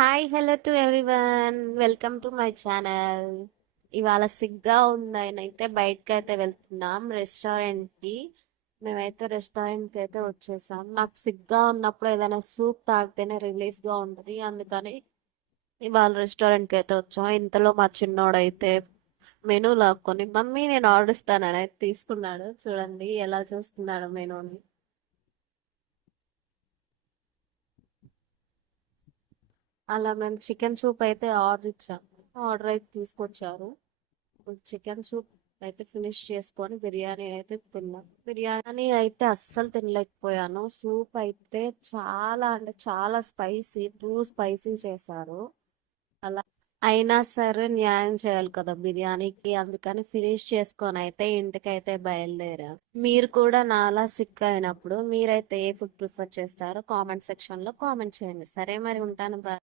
Hi hello to everyone, welcome to my channel. ఇవాళ సిగ్గా ఉందనైతే బయటకి అయితే వెళ్తున్నాం రెస్టారెంట్ కి. మేమైతే రెస్టారెంట్ కి అయితే వచ్చేసాం. నాకు సిగ్గా ఉన్నప్పుడు ఏదైనా సూప్ తాగితేనే రిలీఫ్ గా ఉంటుంది, అందుకని ఇవాళ రెస్టారెంట్ కి అయితే వచ్చాం. ఇంతలో మా చిన్నోడైతే మెనూ లాక్కొని మమ్మీ నేను ఆర్డర్ ఇస్తానని అయితే తీసుకున్నాడు. చూడండి ఎలా చూస్తున్నాడు మెనూని. అలా మేము చికెన్ సూప్ అయితే ఆర్డర్ ఇచ్చాము. ఆర్డర్ అయితే తీసుకొచ్చారు. ఇప్పుడు చికెన్ సూప్ అయితే ఫినిష్ చేసుకొని బిర్యానీ అయితే తిన్నాం. బిర్యానీ అయితే అస్సలు తినలేకపోయాను. సూప్ అయితే చాలా అంటే చాలా స్పైసీ, టూ స్పైసీ చేశారు. అలా అయినా సరే న్యాయం చేయాలి కదా బిర్యానీకి, అందుకని ఫినిష్ చేసుకొని అయితే ఇంటికైతే బయలుదేరా. మీరు కూడా నాలా సిక్ అయినప్పుడు మీరైతే ఏ ఫుడ్ ప్రిఫర్ చేస్తారో కామెంట్ సెక్షన్ లో కామెంట్ చేయండి. సరే మరి ఉంటాను.